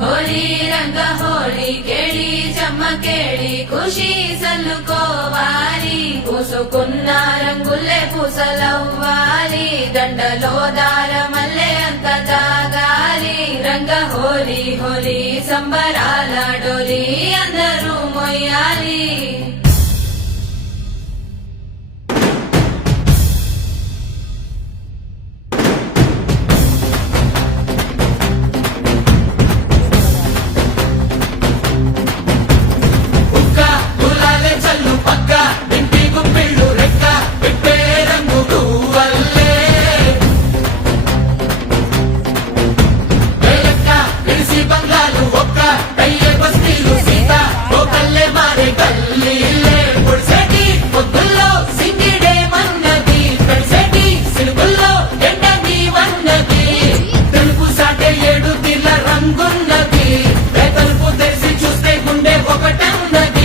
होली रंग होली केड़ी चमकेड़ी खुशी सल्लुकोवाली పూసుకున్న రంగులే పూసలవ్వాలి దండలో దారమల్లె అంత తాగాలి రంగ హోలీ హోలీ సంబరాల డోలి అందరూ మొయ్యాలి రంగున్నది రేతలుపు తెరిచి చూస్తే గుండె ఒకటన్నది